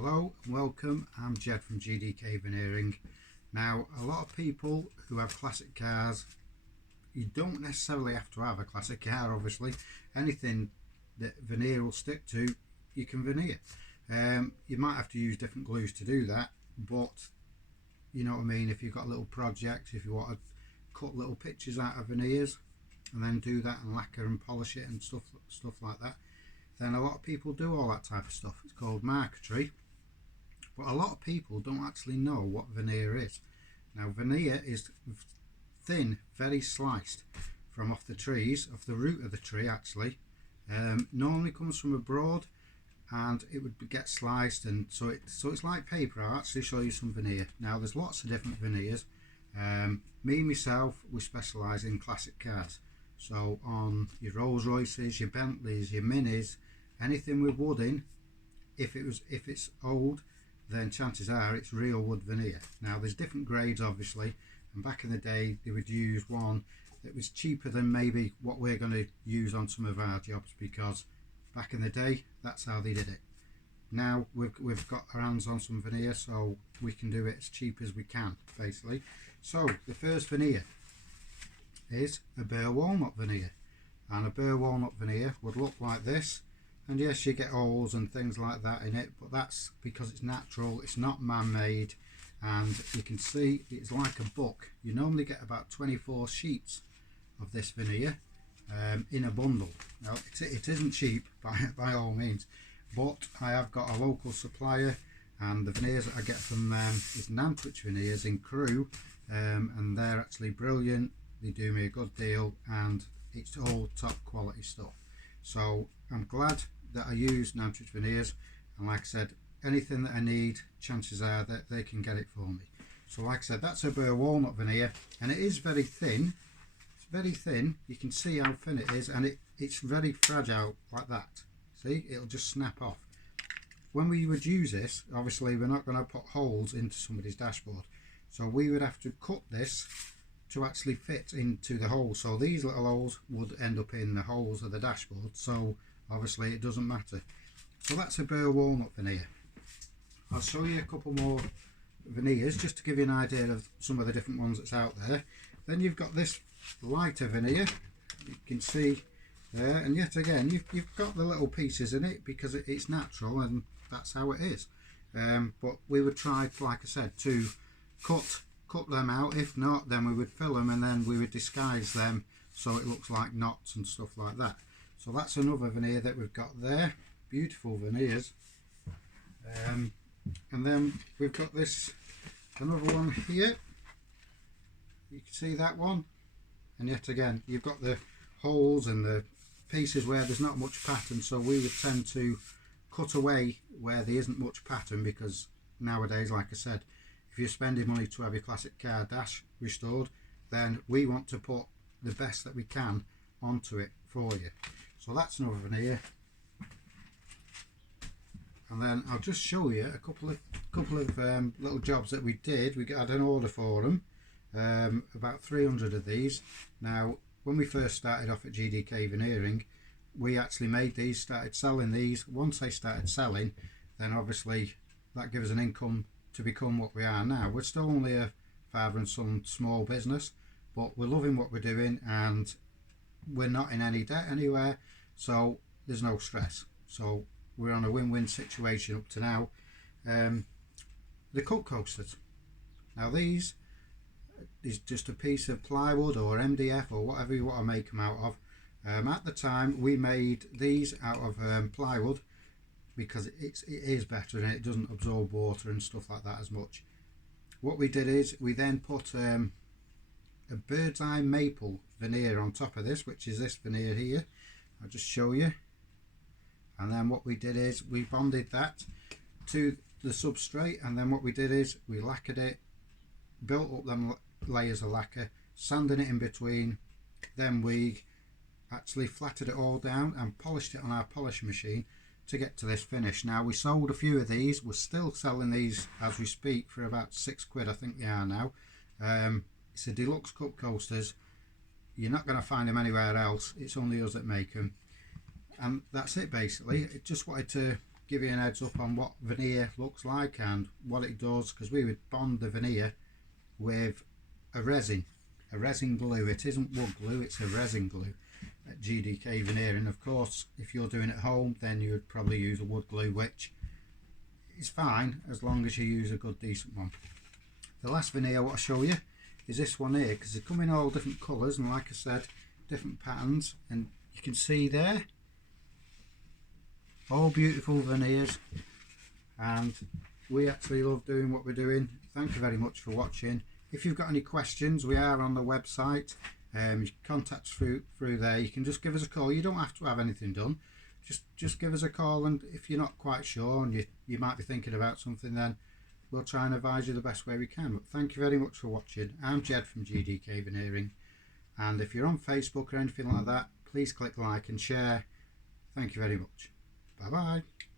Hello and welcome, I'm Jed from GDK Veneering. Now, a lot of people who have classic cars, you don't necessarily have to have a classic car, obviously. Anything that veneer will stick to, you can veneer. You might have to use different glues to do that, but you know what I mean, if you've got little projects, if you want to cut little pictures out of veneers and then do that and lacquer and polish it and stuff like that, then a lot of people do all that type of stuff. It's called marquetry. But a lot of people don't actually know what veneer is. Now, veneer is thin, very sliced from off the trees, off the root of the tree actually. Normally comes from abroad and it would get sliced, and so it's like paper. I'll actually show you some veneer. Now, there's lots of different veneers. Me myself, we specialise in classic cars. So on your Rolls Royces, your Bentleys, your Minis, anything with wood in, if it's old, then chances are it's real wood veneer. Now, there's different grades obviously, and back in the day they would use one that was cheaper than maybe what we're going to use on some of our jobs, because back in the day that's how they did it. Now we've got our hands on some veneer, so we can do it as cheap as we can basically. So the first veneer is a bare walnut veneer, and a bare walnut veneer would look like this. And yes, you get holes and things like that in it, but that's because it's natural, it's not man-made. And you can see it's like a book. You normally get about 24 sheets of this veneer in a bundle. Now, it isn't cheap by all means, but I have got a local supplier, and the veneers that I get from them is Nantwich Veneers in Crewe, and they're actually brilliant. They do me a good deal, and it's all top quality stuff. So I'm glad that I use Nantwich Veneers, and like I said, anything that I need, chances are that they can get it for me. So like I said, that's a bare walnut veneer, and it is very thin. It's very thin. You can see how thin it is, and it's very fragile like that. See, it'll just snap off. When we would use this, obviously we're not going to put holes into somebody's dashboard, so we would have to cut this to actually fit into the holes. So these little holes would end up in the holes of the dashboard, so obviously it doesn't matter. So that's a bare walnut veneer. I'll show you a couple more veneers just to give you an idea of some of the different ones that's out there. Then you've got this lighter veneer, you can see there, and yet again you've got the little pieces in it because it's natural and that's how it is. But we would try, like I said, to cut them out. If not, then we would fill them and then we would disguise them so it looks like knots and stuff like that. So that's another veneer that we've got there. Beautiful veneers. And then we've got this, another one here. You can see that one. And yet again, you've got the holes and the pieces where there's not much pattern, so we would tend to cut away where there isn't much pattern, because nowadays, like I said, if you're spending money to have your classic car dash restored, then we want to put the best that we can onto it for you. So that's another veneer. And then I'll just show you a couple of little jobs that we did. We had an order for them, about 300 of these. Now, when we first started off at GDK Veneering, we actually made these, started selling these. Once they started selling, then obviously that gives us an income to become what we are now. We're still only a father and son small business, but we're loving what we're doing and we're not in any debt anywhere, so there's no stress. So we're on a win-win situation up to now. The cut coasters. Now, these is just a piece of plywood or MDF or whatever you want to make them out of. At the time we made these out of plywood because it is better and it doesn't absorb water and stuff like that as much. What we did is we then put a bird's eye maple veneer on top of this, which is this veneer here. I'll just show you. And then what we did is we bonded that to the substrate, and then what we did is we lacquered it, built up them layers of lacquer, sanding it in between. Then we actually flattened it all down and polished it on our polish machine to get to this finish. Now, we sold a few of these. We're still selling these as we speak for about £6, I think they are now. It's a deluxe cup coasters. You're not going to find them anywhere else. It's only us that make them. And that's it basically. I just wanted to give you an heads up on what veneer looks like and what it does, because we would bond the veneer with a resin glue. It isn't wood glue, it's a resin glue at GDK Veneering. Of course, if you're doing it at home, then you would probably use a wood glue, which is fine as long as you use a good decent one. The last veneer I want to show you is this one here, because they come in all different colours and, like I said, different patterns, and you can see there all beautiful veneers, and we actually love doing what we're doing. Thank you very much for watching. If you've got any questions, we are on the website. You can contact us through there. You can just give us a call. You don't have to have anything done. Just give us a call, and if you're not quite sure and you might be thinking about something, then we'll try and advise you the best way we can. But thank you very much for watching. I'm Jed from GDK Veneering, and if you're on Facebook or anything like that, please click like and share. Thank you very much. Bye bye.